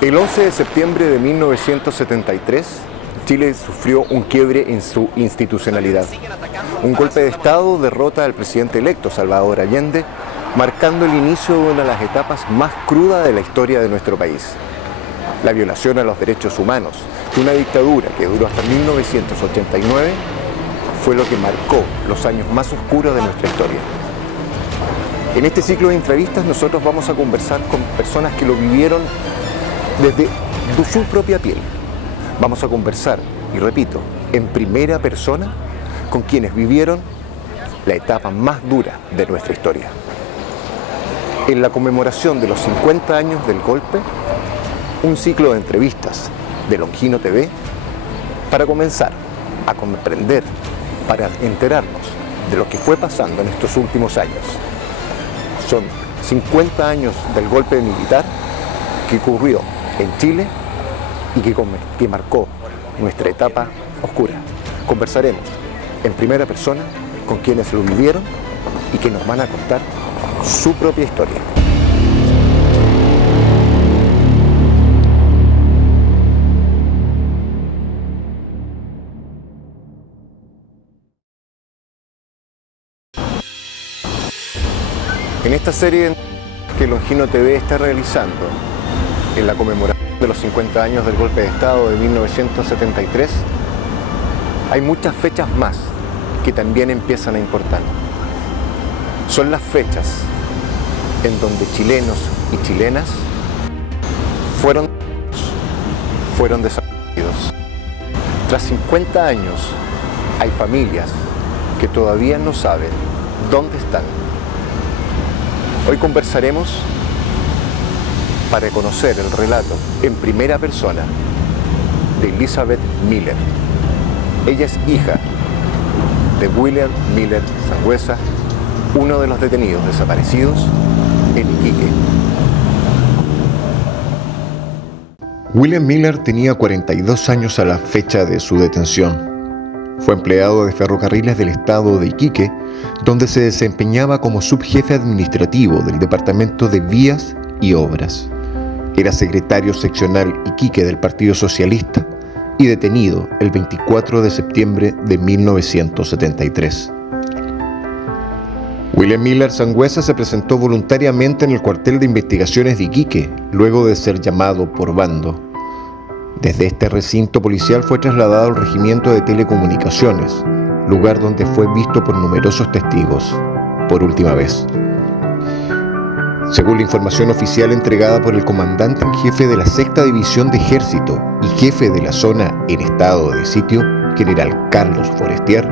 El 11 de septiembre de 1973, Chile sufrió un quiebre en su institucionalidad. Un golpe de Estado derrota al presidente electo, Salvador Allende, marcando el inicio de una de las etapas más crudas de la historia de nuestro país. La violación a los derechos humanos de una dictadura que duró hasta 1989 fue lo que marcó los años más oscuros de nuestra historia. En este ciclo de entrevistas nosotros vamos a conversar con personas que lo vivieron desde su propia piel. Vamos a conversar, y repito, en primera persona con quienes vivieron la etapa más dura de nuestra historia. En la conmemoración de los 50 años del golpe, un ciclo de entrevistas de Longino TV para comenzar a comprender, para enterarnos de lo que fue pasando en estos últimos años. Son 50 años del golpe militar que ocurrió en Chile y que marcó nuestra etapa oscura. Conversaremos en primera persona con quienes lo vivieron y que nos van a contar su propia historia. En esta serie que Longino TV está realizando en la conmemoración de los 50 años del golpe de Estado de 1973, hay muchas fechas más que también empiezan a importar. Son las fechas en donde chilenos y chilenas fueron desaparecidos. Tras 50 años hay familias que todavía no saben dónde están. Hoy conversaremos para conocer el relato en primera persona de Elizabeth Miller. Ella es hija de William Miller Sangüesa, uno de los detenidos desaparecidos en Iquique. William Miller tenía 42 años a la fecha de su detención. Fue empleado de ferrocarriles del estado de Iquique, donde se desempeñaba como subjefe administrativo del Departamento de Vías y Obras. Era secretario seccional Iquique del Partido Socialista y detenido el 24 de septiembre de 1973. William Miller Sangüesa se presentó voluntariamente en el cuartel de investigaciones de Iquique, luego de ser llamado por bando. Desde este recinto policial fue trasladado al Regimiento de Telecomunicaciones, lugar donde fue visto por numerosos testigos, por última vez. Según la información oficial entregada por el comandante en jefe de la 6ª División de Ejército y jefe de la zona en estado de sitio, general Carlos Forestier,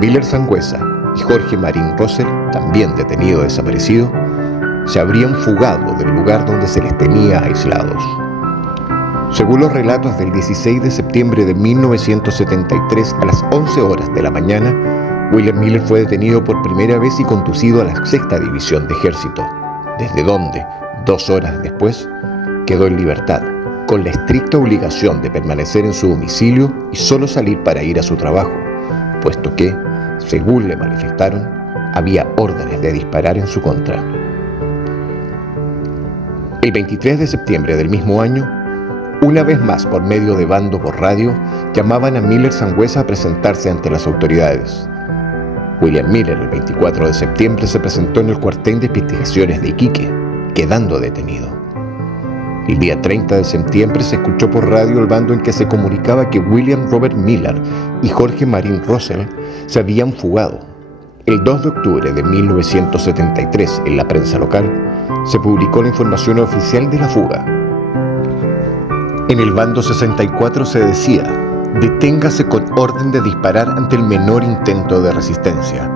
Miller Sangüesa y Jorge Marín Rosell, también detenido desaparecido, se habrían fugado del lugar donde se les tenía aislados. Según los relatos del 16 de septiembre de 1973 a las 11 horas de la mañana, William Miller fue detenido por primera vez y conducido a la 6ª División de Ejército, desde donde, 2 horas después, quedó en libertad, con la estricta obligación de permanecer en su domicilio y solo salir para ir a su trabajo, puesto que, según le manifestaron, había órdenes de disparar en su contra. El 23 de septiembre del mismo año, una vez más por medio de bando por radio, llamaban a Miller Sangüesa a presentarse ante las autoridades. William Miller el 24 de septiembre se presentó en el cuartel de investigaciones de Iquique, quedando detenido. El día 30 de septiembre se escuchó por radio el bando en que se comunicaba que William Robert Miller y Jorge Marín Rosell se habían fugado. El 2 de octubre de 1973, en la prensa local, se publicó la información oficial de la fuga. En el bando 64 se decía: deténgase con orden de disparar ante el menor intento de resistencia,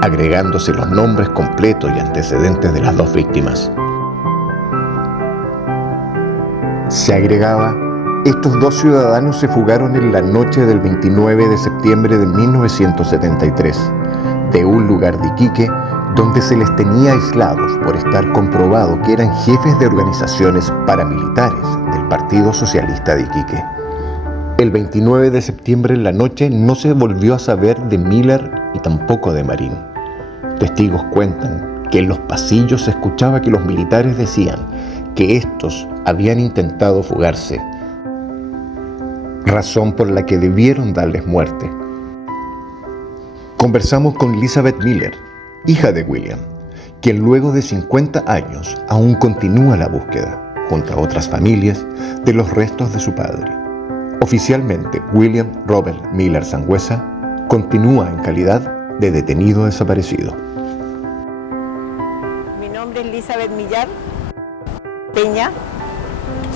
agregándose los nombres completos y antecedentes de las 2 víctimas. Se agregaba: estos 2 ciudadanos se fugaron en la noche del 29 de septiembre de 1973, de un lugar de Iquique donde se les tenía aislados por estar comprobado que eran jefes de organizaciones paramilitares del Partido Socialista de Iquique. El 29 de septiembre en la noche no se volvió a saber de Miller y tampoco de Marín. Testigos cuentan que en los pasillos se escuchaba que los militares decían: que estos habían intentado fugarse, razón por la que debieron darles muerte. Conversamos con Elizabeth Miller, hija de William, quien luego de 50 años aún continúa la búsqueda, junto a otras familias, de los restos de su padre. Oficialmente, William Robert Miller Sangüesa continúa en calidad de detenido desaparecido. Mi nombre es Elizabeth Millar Peña.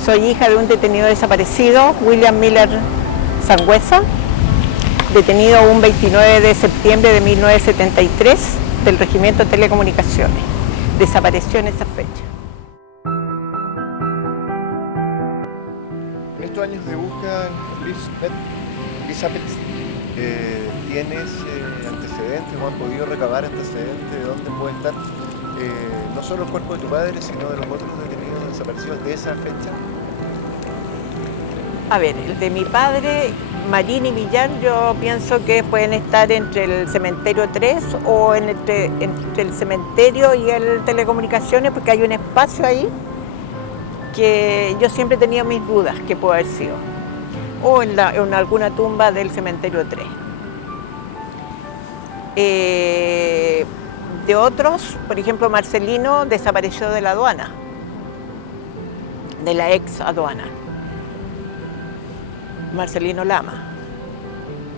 Soy hija de un detenido desaparecido, William Miller Sangüesa, detenido un 29 de septiembre de 1973 del Regimiento de Telecomunicaciones. Desapareció en esa fecha. En estos años de búsqueda, Elizabeth, ¿tienes antecedentes o han podido recabar antecedentes de dónde puede estar no solo el cuerpo de tu padre, sino de los otros detenidos desaparecidos de esa fecha? A ver, el de mi padre, Marín y Millar, yo pienso que pueden estar entre el cementerio 3 o entre el cementerio y el telecomunicaciones, porque hay un espacio ahí que yo siempre he tenido mis dudas que puede haber sido, o en alguna tumba del cementerio 3. De otros, por ejemplo, Marcelino desapareció de la aduana, de la ex aduana. Marcelino Lama.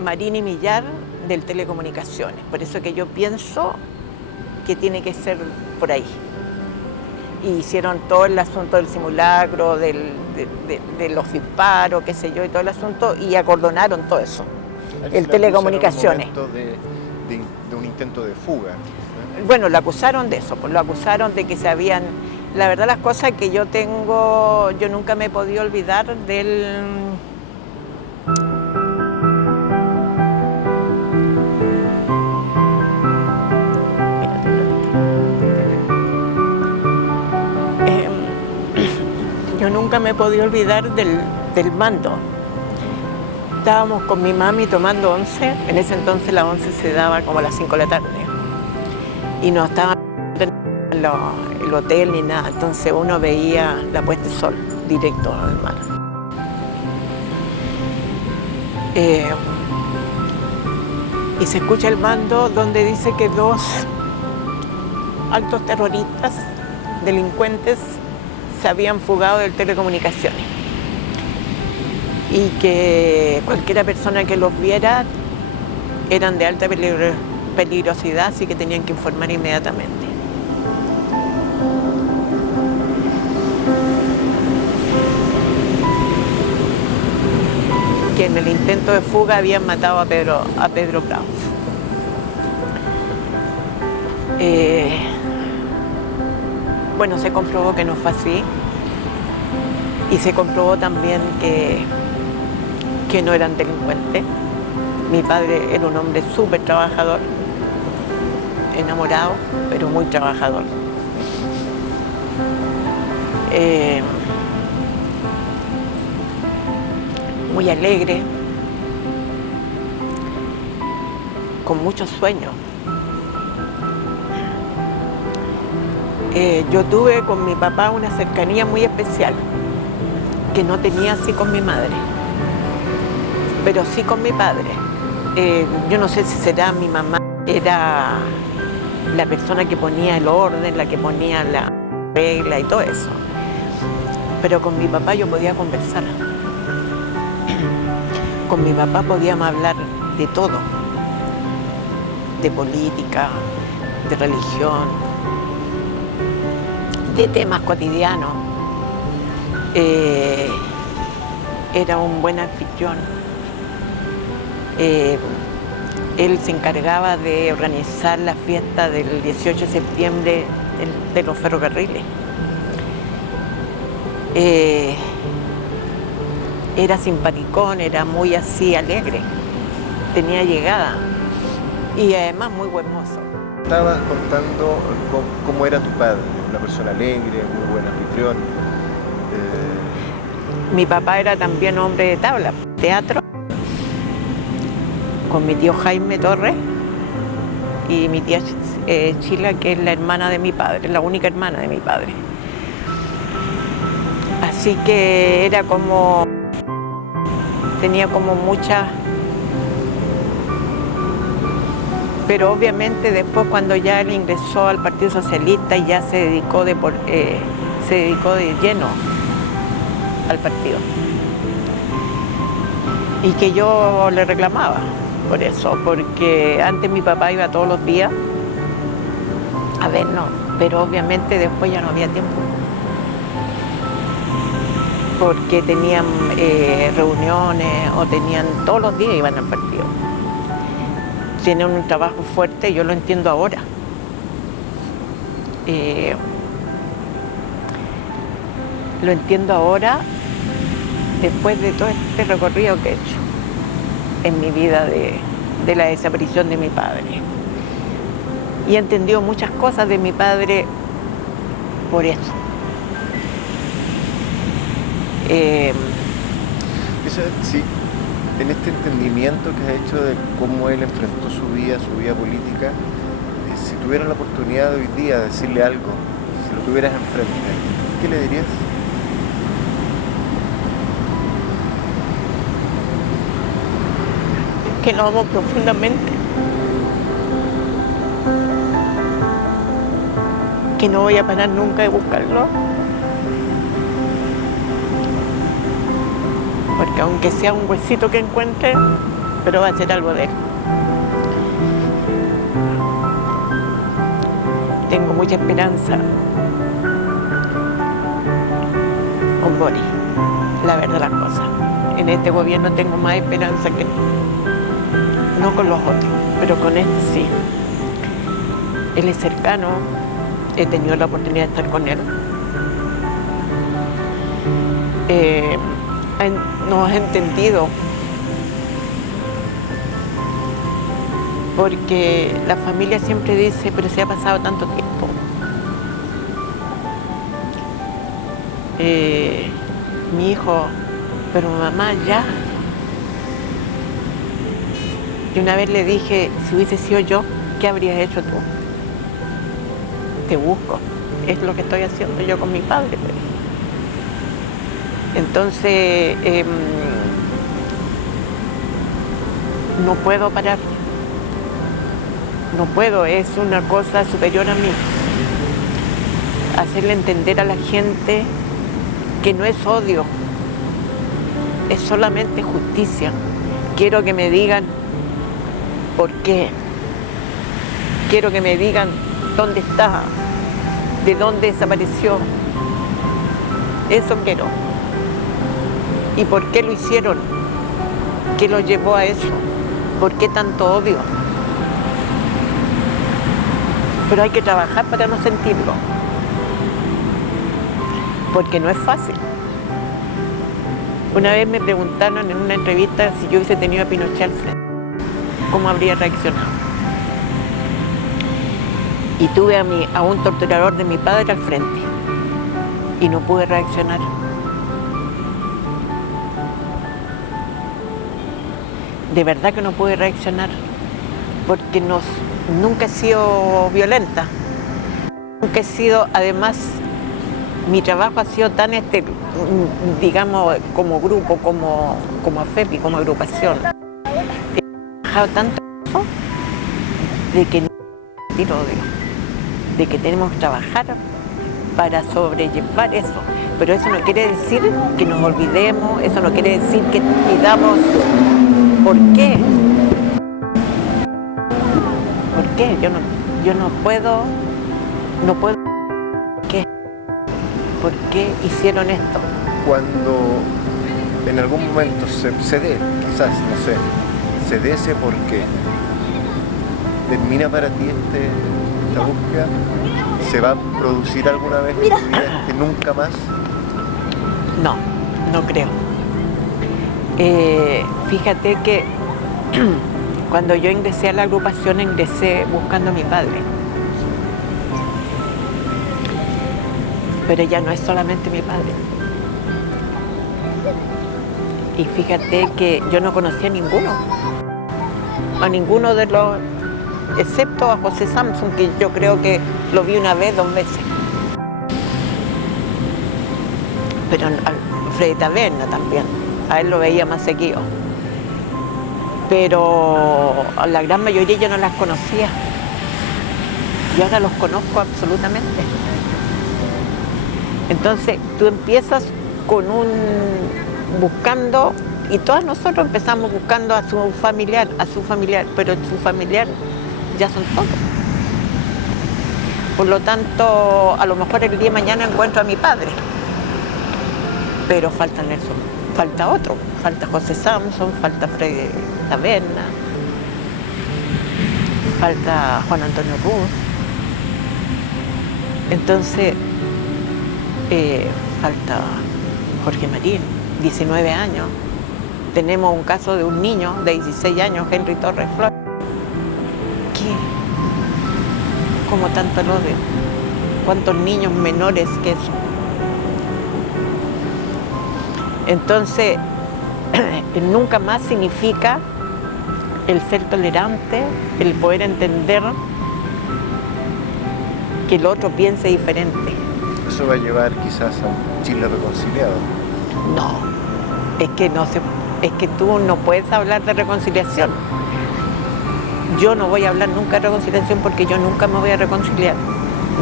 Marín y Millar del telecomunicaciones. Por eso que yo pienso que tiene que ser por ahí. Y hicieron todo el asunto del simulacro, de los disparos, qué sé yo, y todo el asunto, y acordonaron todo eso. El telecomunicaciones. De un intento de fuga. Bueno, lo acusaron de eso, pues lo acusaron de que se habían... La verdad, las cosas que yo tengo, yo nunca me he podido olvidar del... Yo nunca me he podido olvidar del mando. Estábamos con mi mami tomando once, en ese entonces la once se daba como a las 5 de la tarde. Y no estaban en el hotel ni nada, entonces uno veía la puesta de sol directo al mar. Y se escucha el mando donde dice que 2 altos terroristas, delincuentes, se habían fugado del telecomunicaciones y que cualquiera persona que los viera eran de alta peligrosidad, así que tenían que informar inmediatamente. Que en el intento de fuga habían matado a Pedro Bravo. Bueno, se comprobó que no fue así y se comprobó también que no eran delincuentes. Mi padre era un hombre súper trabajador, enamorado, pero muy trabajador. Muy alegre, con muchos sueños. Yo tuve con mi papá una cercanía muy especial, que no tenía así con mi madre, pero sí con mi padre. Yo no sé si será mi mamá, era la persona que ponía el orden, la que ponía la regla y todo eso. Pero con mi papá yo podía conversar. Con mi papá podíamos hablar de todo, de política, de religión, de temas cotidianos. Era un buen anfitrión. Él se encargaba de organizar la fiesta del 18 de septiembre de los ferrocarriles. Era simpaticón, era muy así alegre, tenía llegada y además muy buen mozo. Estabas contando cómo era tu padre, una persona alegre, muy buen anfitrión. Mi papá era también hombre de tabla, teatro, con mi tío Jaime Torres y mi tía Chila, que es la hermana de mi padre, la única hermana de mi padre. Así que era como, tenía como muchas, pero obviamente después cuando ya él ingresó al Partido Socialista y ya se dedicó de lleno al partido. Y que yo le reclamaba por eso, porque antes mi papá iba todos los días a vernos, pero obviamente después ya no había tiempo. Porque tenían reuniones o tenían, todos los días iban al partido. Tienen un trabajo fuerte, yo lo entiendo ahora. Lo entiendo ahora después de todo este recorrido que he hecho en mi vida de la desaparición de mi padre. Y he entendido muchas cosas de mi padre por eso. Sí, en este entendimiento que has hecho de cómo él enfrentó su vida política, si tuvieras la oportunidad de hoy día de decirle algo, si lo tuvieras enfrente, ¿qué le dirías? Que lo amo profundamente, que no voy a parar nunca de buscarlo, porque aunque sea un huesito que encuentre, pero va a ser algo de él. Tengo mucha esperanza con Boris, la verdad las cosas. En este gobierno tengo más esperanza que no con los otros, pero con este sí. Él es cercano, he tenido la oportunidad de estar con él. Nos ha entendido, porque la familia siempre dice, pero se ha pasado tanto tiempo. Mi hijo, pero mamá ya. Y una vez le dije, si hubiese sido yo, ¿qué habrías hecho tú? Te busco, es lo que estoy haciendo yo con mi padre. Entonces, no puedo parar, no puedo, es una cosa superior a mí. Hacerle entender a la gente que no es odio, es solamente justicia. Quiero que me digan por qué, quiero que me digan dónde está, de dónde desapareció, eso quiero. ¿Y por qué lo hicieron? ¿Qué lo llevó a eso? ¿Por qué tanto odio? Pero hay que trabajar para no sentirlo, porque no es fácil. Una vez me preguntaron en una entrevista si yo hubiese tenido a Pinochet al frente, ¿cómo habría reaccionado? Y tuve a un torturador de mi padre al frente y no pude reaccionar. De verdad que no pude reaccionar, porque nunca he sido violenta. Nunca he sido, además, mi trabajo ha sido tan, digamos, como grupo, como AFEPI, como agrupación. He trabajado tanto eso de que no tiro odio, de que tenemos que trabajar para sobrellevar eso. Pero eso no quiere decir que nos olvidemos, eso no quiere decir que pidamos ¿por qué? ¿Por qué? Yo no puedo, ¿por qué hicieron esto? Cuando en algún momento se dé, quizás, no sé, se dé ese por qué, ¿termina para ti esta búsqueda? ¿Se va a producir alguna vez en tu vida nunca más? No, no creo. Fíjate que cuando yo ingresé a la agrupación, ingresé buscando a mi padre. Pero ya no es solamente mi padre. Y fíjate que yo no conocía a ninguno de los, excepto a José Samson, que yo creo que lo vi una vez, 2 veces. pero Freddy Taberna también, a él lo veía más seguido. Pero a la gran mayoría yo no las conocía. Y ahora los conozco absolutamente. Entonces tú empiezas buscando, y todos nosotros empezamos buscando a su familiar, pero su familiar ya son todos. Por lo tanto, a lo mejor el día de mañana encuentro a mi padre, pero falta Nelson, falta otro, falta José Samson, falta Freddy Taberna, falta Juan Antonio Ruz. Entonces, falta Jorge Marín, 19 años. Tenemos un caso de un niño de 16 años, Henry Torres Flores. ¿Qué? Como tanto el odio. ¿Cuántos niños menores que eso? Entonces, el nunca más significa el ser tolerante, el poder entender que el otro piense diferente. ¿Eso va a llevar quizás a un Chile reconciliado? No, es que tú no puedes hablar de reconciliación. Yo no voy a hablar nunca de reconciliación porque yo nunca me voy a reconciliar.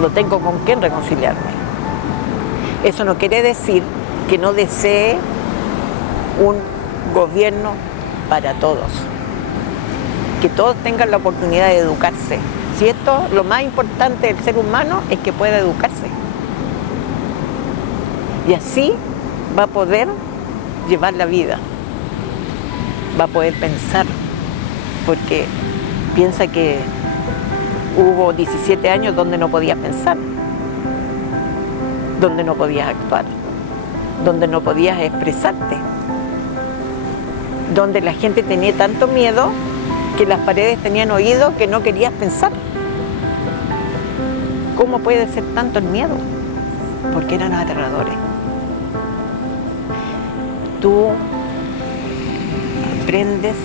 No tengo con quién reconciliarme. Eso no quiere decir que no desee un gobierno para todos. Que todos tengan la oportunidad de educarse. Si esto, lo más importante del ser humano es que pueda educarse. Y así va a poder llevar la vida. Va a poder pensar. Porque piensa que hubo 17 años donde no podías pensar, donde no podías actuar, donde no podías expresarte, donde la gente tenía tanto miedo que las paredes tenían oído que no querías pensar. ¿Cómo puede ser tanto el miedo? Porque eran aterradores. Tú aprendes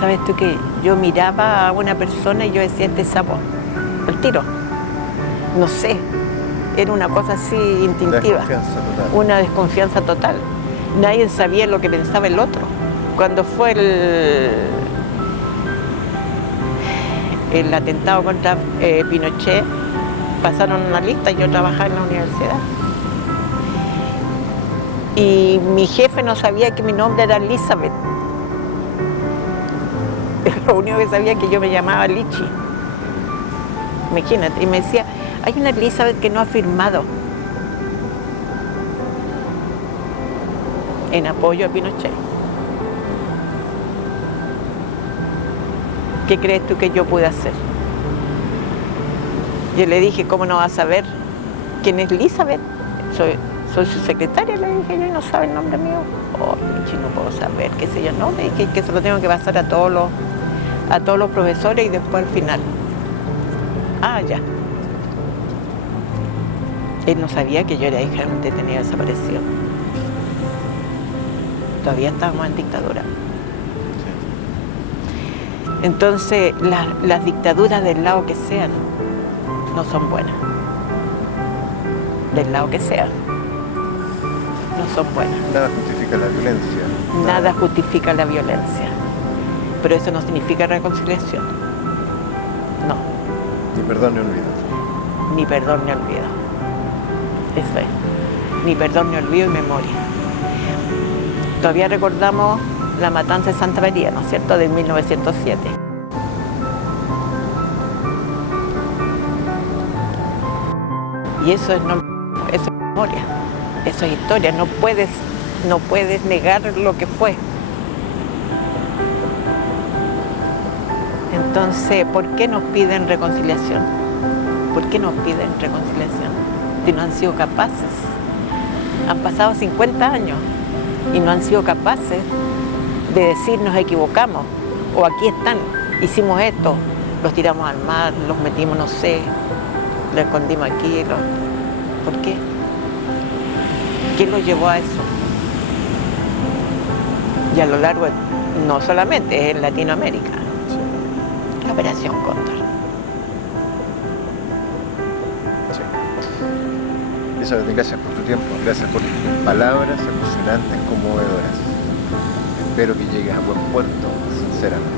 sabes tú que yo miraba a una persona y yo decía, este sapo, el tiro, no sé, era una cosa así instintiva, una desconfianza total. Nadie sabía lo que pensaba el otro. Cuando fue el atentado contra Pinochet, pasaron una lista, yo trabajaba en la universidad. Y mi jefe no sabía que mi nombre era Elizabeth. Lo único que sabía es que yo me llamaba Lichi. Imagínate. Y me decía, hay una Elizabeth que no ha firmado en apoyo a Pinochet. ¿Qué crees tú que yo pude hacer? Yo le dije, ¿cómo no vas a saber quién es Elizabeth? Soy su secretaria, le dije yo, y no sabe el nombre mío. Oh, Lichi, no puedo saber, qué sé yo. No, le dije que se lo tengo que pasar a todos los profesores y después al final. Ah, ya. Él no sabía que yo era hija de un detenido desaparecido. Todavía estábamos en dictadura. Entonces, las dictaduras del lado que sean no son buenas. Del lado que sean. No son buenas. Nada justifica la violencia. Nada justifica la violencia. Pero eso no significa reconciliación. No. Ni perdón ni olvido. Ni perdón ni olvido. Eso es. Ni perdón ni olvido y memoria. Todavía recordamos la matanza de Santa María, ¿no es cierto?, de 1907. Y eso es memoria, eso es historia, no puedes negar lo que fue. Entonces, ¿por qué nos piden reconciliación? ¿Por qué nos piden reconciliación? Si no han sido capaces. Han pasado 50 años y no han sido capaces de decir nos equivocamos, o aquí están, hicimos esto, los tiramos al mar, los metimos, no sé, los escondimos aquí. ¿Por qué? ¿Quién los llevó a eso? Y a lo largo, no solamente, es en Latinoamérica. la Operación Cóndor. Sí. Elizabeth, gracias por tu tiempo, gracias por tus palabras emocionantes, conmovedoras. Espero que llegues a buen puerto, sinceramente.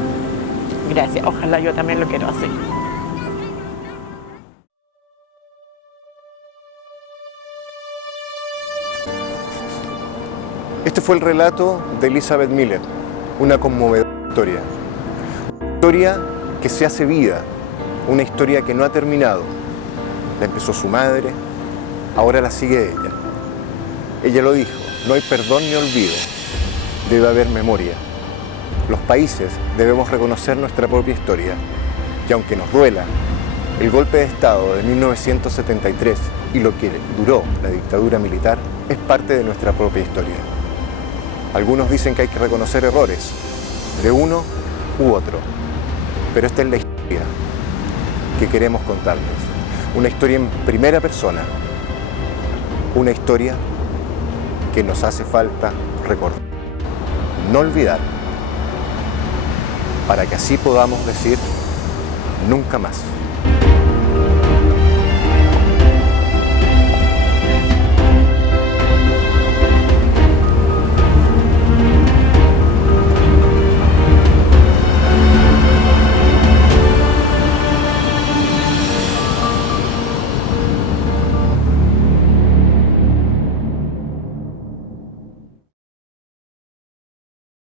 Gracias, ojalá yo también lo quiero hacer. Este fue el relato de Elizabeth Miller, una conmovedora historia. Una historia que se hace vida, una historia que no ha terminado. La empezó su madre, ahora la sigue ella. Ella lo dijo, no hay perdón ni olvido, debe haber memoria. Los países debemos reconocer nuestra propia historia, y aunque nos duela, el golpe de Estado de 1973 y lo que duró la dictadura militar es parte de nuestra propia historia. Algunos dicen que hay que reconocer errores, de uno u otro, pero esta es la historia que queremos contarles. Una historia en primera persona, una historia que nos hace falta recordar, no olvidar, para que así podamos decir nunca más.